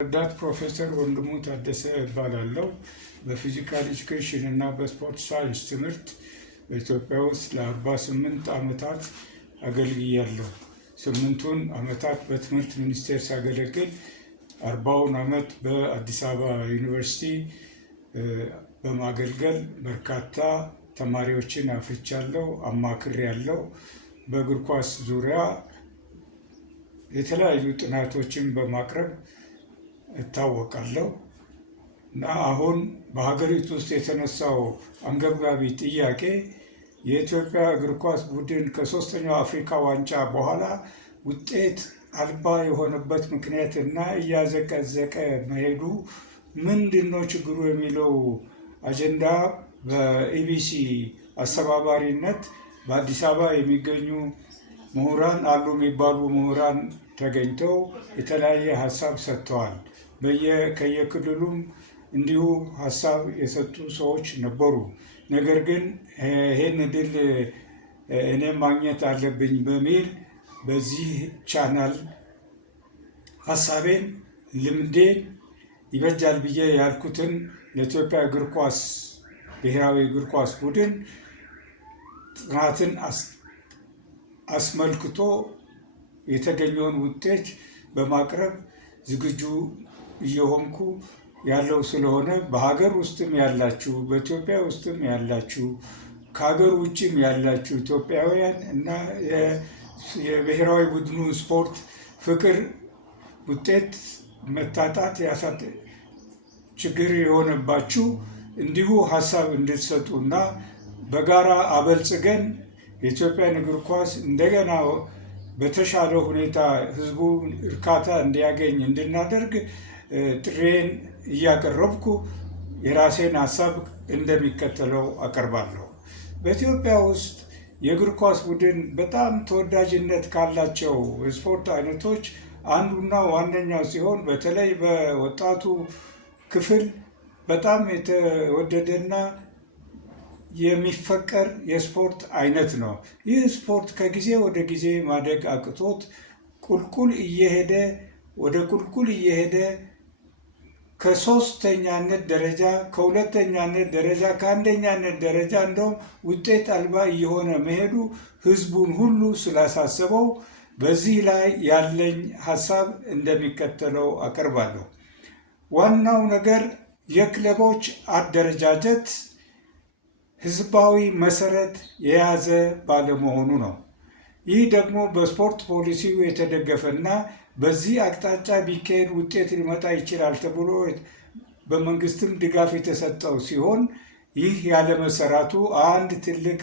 ረዳት ፕሮፌሰር ወንድሙ ታደሰ እባላለሁ። በፊዚካል ኤጁኬሽን እና በስፖርት ሳይንስ ትምህርት በኢትዮጵያ ውስጥ ለ48 ዓመታት አገልግያለሁ። 8ቱን ዓመታት በትምህርት ሚኒስቴር ሳገለግል 40ውን ዓመት በአዲስ አበባ ዩኒቨርሲቲ በማገልገል በርካታ ተማሪዎችን አፍርቻለሁ፣ አማክሬያለሁ። በእግር ኳስ ዙሪያ የተለያዩ ጥናቶችን በማቅረብ እታወቃለሁ እና አሁን በሀገሪቱ ውስጥ የተነሳው አንገብጋቢ ጥያቄ የኢትዮጵያ እግር ኳስ ቡድን ከ3ኛው አፍሪካ ዋንጫ በኋላ ውጤት አልባ የሆነበት ምክንያት እና እያዘቀዘቀ መሄዱ ምንድን ነው ችግሩ የሚለው አጀንዳ በኢቢሲ አስተባባሪነት በአዲስ አበባ የሚገኙ ምሁራን አሉ የሚባሉ ምሁራን ተገኝተው የተለያየ ሀሳብ ሰጥተዋል። ከየክልሉም እንዲሁ ሀሳብ የሰጡ ሰዎች ነበሩ። ነገር ግን ይህን እድል እኔም ማግኘት አለብኝ በሚል በዚህ ቻናል ሀሳቤን፣ ልምዴን ይበጃል ብዬ ያልኩትን ለኢትዮጵያ እግር ኳስ ብሔራዊ እግር ኳስ ቡድን ጥናትን አስመልክቶ የተገኘውን ውጤት በማቅረብ ዝግጁ እየሆንኩ ያለው ስለሆነ በሀገር ውስጥም ያላችሁ በኢትዮጵያ ውስጥም ያላችሁ ከሀገር ውጭም ያላችሁ ኢትዮጵያውያን እና የብሔራዊ ቡድኑ ስፖርት ፍቅር ውጤት መታጣት ችግር የሆነባችሁ እንዲሁ ሀሳብ እንድትሰጡ እና በጋራ አበልጽገን የኢትዮጵያን እግር ኳስ እንደገና በተሻለ ሁኔታ ህዝቡ እርካታ እንዲያገኝ እንድናደርግ ጥሬን እያቀረብኩ የራሴን ሀሳብ እንደሚከተለው አቀርባለሁ። በኢትዮጵያ ውስጥ የእግር ኳስ ቡድን በጣም ተወዳጅነት ካላቸው የስፖርት አይነቶች አንዱና ዋነኛው ሲሆን በተለይ በወጣቱ ክፍል በጣም የተወደደና የሚፈቀር የስፖርት አይነት ነው። ይህ ስፖርት ከጊዜ ወደ ጊዜ ማደግ አቅቶት ወደ ቁልቁል እየሄደ ከ3ኛነት ደረጃ፣ ከ2ኛነት ደረጃ፣ ከ1ኛነት ደረጃ እንደውም ውጤት አልባ እየሆነ መሄዱ ህዝቡን ሁሉ ስላሳሰበው በዚህ ላይ ያለኝ ሀሳብ እንደሚከተለው አቀርባለሁ። ዋናው ነገር የክለቦች አደረጃጀት ህዝባዊ መሰረት የያዘ ባለመሆኑ ነው። ይህ ደግሞ በስፖርት ፖሊሲው የተደገፈና በዚህ አቅጣጫ ቢካሄድ ውጤት ሊመጣ ይችላል ተብሎ በመንግስትም ድጋፍ የተሰጠው ሲሆን ይህ ያለመሰራቱ አንድ ትልቅ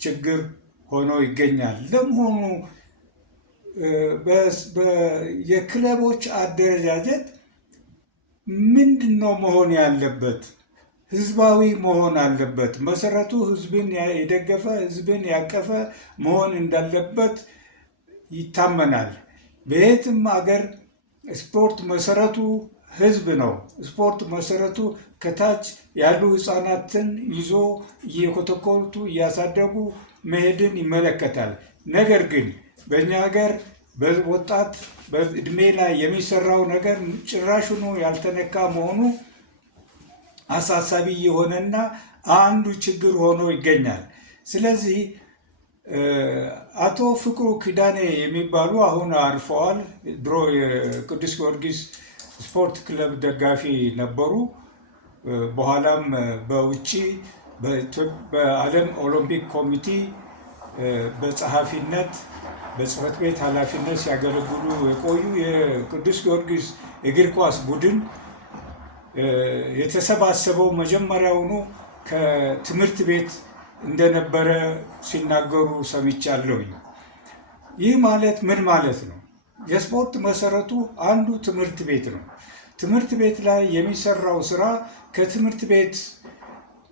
ችግር ሆኖ ይገኛል። ለመሆኑ የክለቦች አደረጃጀት ምንድን ነው መሆን ያለበት? ህዝባዊ መሆን አለበት። መሰረቱ ህዝብን የደገፈ ህዝብን ያቀፈ መሆን እንዳለበት ይታመናል። በየትም አገር ስፖርት መሰረቱ ህዝብ ነው። ስፖርት መሰረቱ ከታች ያሉ ህፃናትን ይዞ እየኮተኮቱ እያሳደጉ መሄድን ይመለከታል። ነገር ግን በእኛ ሀገር በወጣት በእድሜ ላይ የሚሰራው ነገር ጭራሹኑ ያልተነካ መሆኑ አሳሳቢ የሆነና አንዱ ችግር ሆኖ ይገኛል። ስለዚህ አቶ ፍቅሩ ኪዳኔ የሚባሉ አሁን አርፈዋል። ድሮ የቅዱስ ጊዮርጊስ ስፖርት ክለብ ደጋፊ ነበሩ። በኋላም በውጭ በዓለም ኦሎምፒክ ኮሚቴ በጸሐፊነት በጽህፈት ቤት ኃላፊነት ሲያገለግሉ የቆዩ የቅዱስ ጊዮርጊስ እግር ኳስ ቡድን የተሰባሰበው መጀመሪያውኑ ከትምህርት ቤት እንደነበረ ሲናገሩ ሰምቻለሁኝ። ይህ ማለት ምን ማለት ነው? የስፖርት መሰረቱ አንዱ ትምህርት ቤት ነው። ትምህርት ቤት ላይ የሚሰራው ስራ ከትምህርት ቤት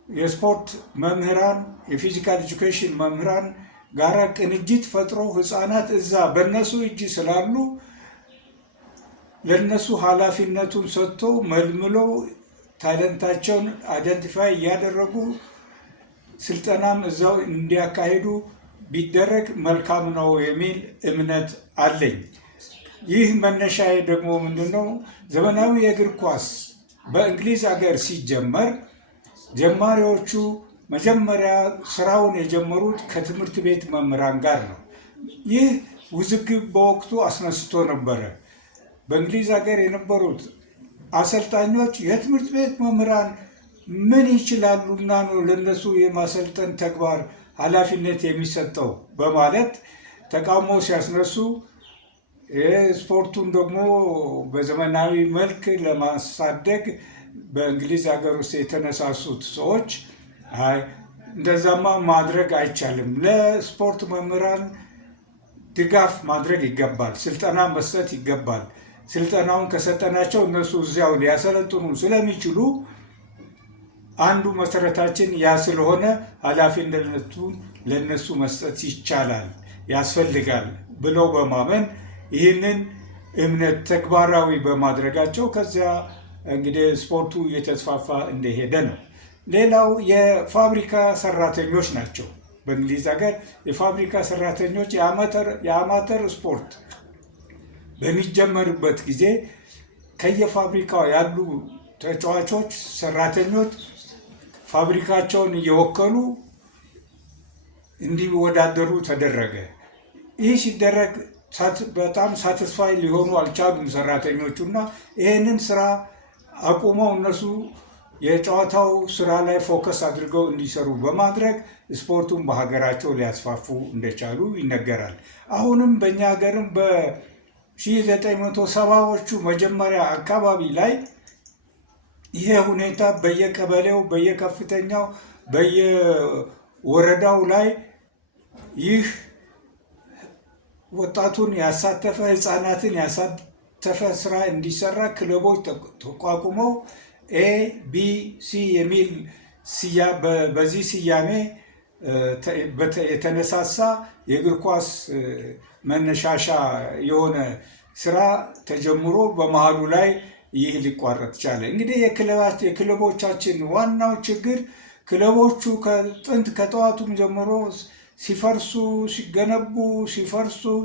የስፖርት መምህራን፣ የፊዚካል ኤጁኬሽን መምህራን ጋራ ቅንጅት ፈጥሮ ህፃናት እዛ በእነሱ እጅ ስላሉ ለነሱ ኃላፊነቱን ሰጥቶ መልምሎ ታለንታቸውን አይደንቲፋይ እያደረጉ ስልጠናም እዛው እንዲያካሂዱ ቢደረግ መልካም ነው የሚል እምነት አለኝ። ይህ መነሻዬ ደግሞ ምንድነው? ዘመናዊ የእግር ኳስ በእንግሊዝ ሀገር ሲጀመር ጀማሪዎቹ መጀመሪያ ስራውን የጀመሩት ከትምህርት ቤት መምህራን ጋር ነው። ይህ ውዝግብ በወቅቱ አስነስቶ ነበረ። በእንግሊዝ ሀገር የነበሩት አሰልጣኞች የትምህርት ቤት መምህራን ምን ይችላሉና ነው ለነሱ የማሰልጠን ተግባር ኃላፊነት የሚሰጠው በማለት ተቃውሞ ሲያስነሱ፣ ስፖርቱን ደግሞ በዘመናዊ መልክ ለማሳደግ በእንግሊዝ ሀገር ውስጥ የተነሳሱት ሰዎች እንደዛማ ማድረግ አይቻልም፣ ለስፖርት መምህራን ድጋፍ ማድረግ ይገባል፣ ስልጠና መስጠት ይገባል። ስልጠናውን ከሰጠናቸው እነሱ እዚያው ሊያሰለጥኑ ስለሚችሉ አንዱ መሰረታችን ያ ስለሆነ ኃላፊነቱን ለነሱ መስጠት ይቻላል፣ ያስፈልጋል ብለው በማመን ይህንን እምነት ተግባራዊ በማድረጋቸው ከዚያ እንግዲህ ስፖርቱ እየተስፋፋ እንደሄደ ነው። ሌላው የፋብሪካ ሰራተኞች ናቸው። በእንግሊዝ ሀገር የፋብሪካ ሰራተኞች የአማተር ስፖርት በሚጀመርበት ጊዜ ከየፋብሪካው ያሉ ተጫዋቾች፣ ሰራተኞች ፋብሪካቸውን እየወከሉ እንዲወዳደሩ ተደረገ። ይህ ሲደረግ በጣም ሳትስፋይ ሊሆኑ አልቻሉም ሰራተኞቹ እና ይህንን ስራ አቁመው እነሱ የጨዋታው ስራ ላይ ፎከስ አድርገው እንዲሰሩ በማድረግ ስፖርቱን በሀገራቸው ሊያስፋፉ እንደቻሉ ይነገራል። አሁንም በእኛ ሀገርም በ1970ዎቹ መጀመሪያ አካባቢ ላይ ይሄ ሁኔታ በየቀበሌው፣ በየከፍተኛው፣ በየወረዳው ላይ ይህ ወጣቱን ያሳተፈ ህፃናትን ያሳተፈ ስራ እንዲሰራ ክለቦች ተቋቁመው ABC የሚል በዚህ ስያሜ የተነሳሳ የእግር ኳስ መነሻሻ የሆነ ስራ ተጀምሮ በመሃሉ ላይ ይህ ሊቋረጥ ቻለ። እንግዲህ የክለቦቻችን ዋናው ችግር ክለቦቹ ከጥንት ከጠዋቱም ጀምሮ ሲፈርሱ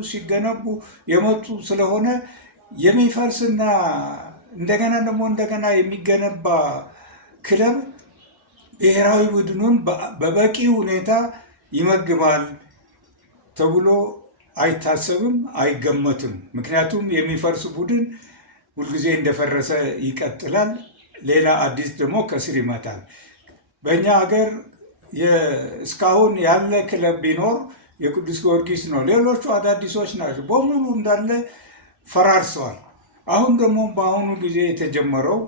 ሲገነቡ የመጡ ስለሆነ የሚፈርስና እንደገና የሚገነባ ክለብ ብሔራዊ ቡድኑን በበቂ ሁኔታ ይመግባል ተብሎ አይታሰብም፣ አይገመትም። ምክንያቱም የሚፈርስ ቡድን ሁልጊዜ እንደፈረሰ ይቀጥላል፣ ሌላ አዲስ ደግሞ ከስር ይመጣል። በእኛ ሀገር እስካሁን ያለ ክለብ ቢኖር የቅዱስ ጊዮርጊስ ነው። ሌሎቹ አዳዲሶች ናቸው፣ በሙሉ እንዳለ ፈራርሰዋል። አሁን ደግሞ በአሁኑ ጊዜ የተጀመረው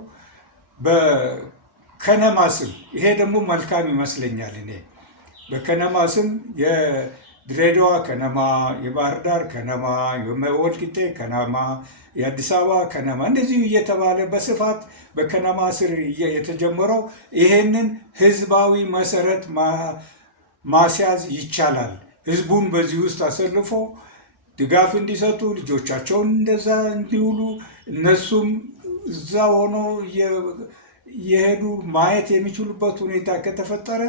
በከነማ ስም፣ ይሄ ደግሞ መልካም ይመስለኛል። እኔ በከነማ ስም የድሬዳዋ ከነማ፣ የባህር ዳር ከነማ፣ የወልቂጤ ከነማ፣ የአዲስ አበባ ከነማ እንደዚሁ እየተባለ በስፋት በከነማ ስር የተጀመረው ይሄንን ህዝባዊ መሰረት ማስያዝ ይቻላል። ህዝቡን በዚህ ውስጥ አሰልፎ ድጋፍ እንዲሰጡ፣ ልጆቻቸውን እንደዛ እንዲውሉ፣ እነሱም እዛ ሆኖ የሄዱ ማየት የሚችሉበት ሁኔታ ከተፈጠረ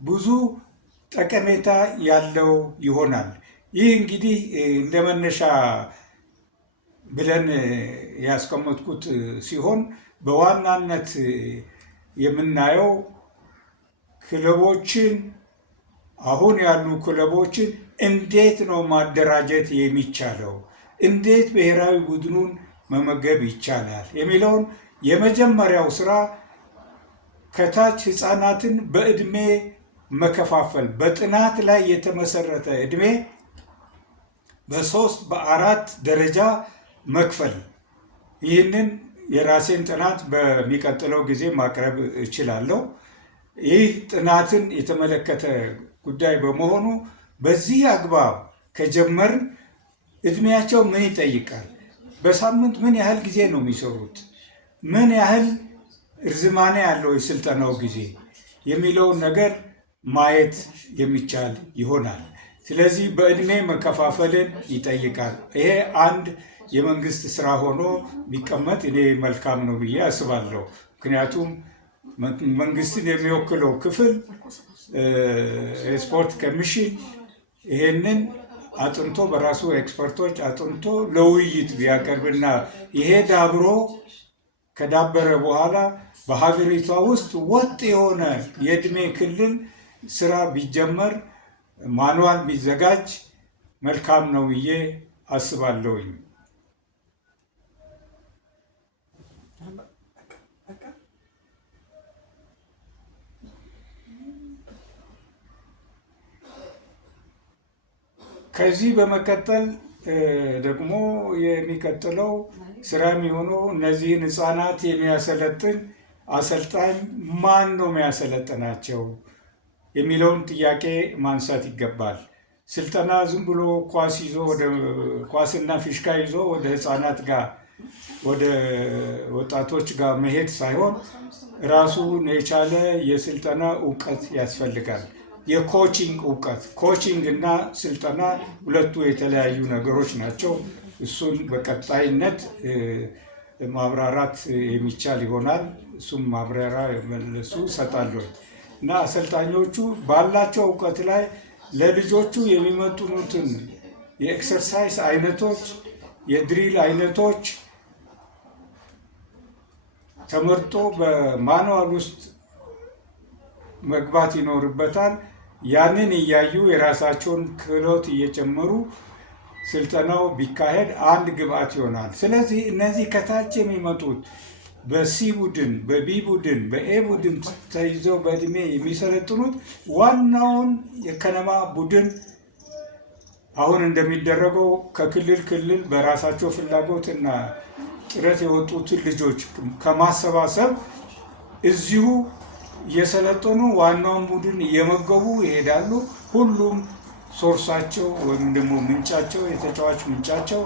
ብዙ ጠቀሜታ ያለው ይሆናል። ይህ እንግዲህ እንደ መነሻ ብለን ያስቀመጥኩት ሲሆን በዋናነት የምናየው ክለቦችን አሁን ያሉ ክለቦችን እንዴት ነው ማደራጀት የሚቻለው፣ እንዴት ብሔራዊ ቡድኑን መመገብ ይቻላል የሚለውን የመጀመሪያው ስራ ከታች ህፃናትን በእድሜ መከፋፈል፣ በጥናት ላይ የተመሰረተ እድሜ በ3 በ4 ደረጃ መክፈል። ይህንን የራሴን ጥናት በሚቀጥለው ጊዜ ማቅረብ እችላለሁ። ይህ ጥናትን የተመለከተ ጉዳይ በመሆኑ በዚህ አግባብ ከጀመርን እድሜያቸው ምን ይጠይቃል፣ በሳምንት ምን ያህል ጊዜ ነው የሚሰሩት፣ ምን ያህል እርዝማኔ ያለው የስልጠናው ጊዜ የሚለውን ነገር ማየት የሚቻል ይሆናል። ስለዚህ በእድሜ መከፋፈልን ይጠይቃል። ይሄ አንድ የመንግስት ስራ ሆኖ ቢቀመጥ እኔ መልካም ነው ብዬ አስባለሁ። ምክንያቱም መንግስትን የሚወክለው ክፍል የስፖርት ኮሚሽን ይሄንን አጥንቶ በራሱ ኤክስፐርቶች አጥንቶ ለውይይት ቢያቀርብና ይሄ ዳብሮ ከዳበረ በኋላ በሀገሪቷ ውስጥ ወጥ የሆነ የእድሜ ክልል ስራ ቢጀመር ማንዋል ቢዘጋጅ መልካም ነው ብዬ አስባለሁኝ። ከዚህ በመቀጠል ደግሞ የሚቀጥለው ስራ የሚሆነው እነዚህን ህፃናት የሚያሰለጥን አሰልጣኝ ማን ነው የሚያሰለጥናቸው የሚለውን ጥያቄ ማንሳት ይገባል። ስልጠና ዝም ብሎ ኳስ ይዞ ኳስና ፊሽካ ይዞ ወደ ህፃናት ጋር ወደ ወጣቶች ጋር መሄድ ሳይሆን ራሱን የቻለ የስልጠና እውቀት ያስፈልጋል። የኮቺንግ እውቀት፣ ኮቺንግ እና ስልጠና ሁለቱ የተለያዩ ነገሮች ናቸው። እሱን በቀጣይነት ማብራራት የሚቻል ይሆናል። እሱም ማብራሪያ መለሱ እሰጣለሁ እና አሰልጣኞቹ ባላቸው እውቀት ላይ ለልጆቹ የሚመጥኑትን የኤክሰርሳይዝ አይነቶች፣ የድሪል አይነቶች ተመርጦ በማኑዋል ውስጥ መግባት ይኖርበታል። ያንን እያዩ የራሳቸውን ክህሎት እየጨመሩ ስልጠናው ቢካሄድ አንድ ግብአት ይሆናል። ስለዚህ እነዚህ ከታች የሚመጡት በሲ ቡድን፣ በቢ ቡድን፣ በኤ ቡድን ተይዘው በእድሜ የሚሰለጥኑት ዋናውን የከነማ ቡድን አሁን እንደሚደረገው ከክልል ክልል በራሳቸው ፍላጎትና ጥረት የወጡትን ልጆች ከማሰባሰብ እዚሁ እየሰለጠኑ ዋናውን ቡድን እየመገቡ ይሄዳሉ። ሁሉም ሶርሳቸው ወይም ደግሞ ምንጫቸው የተጫዋች ምንጫቸው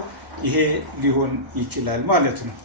ይሄ ሊሆን ይችላል ማለት ነው።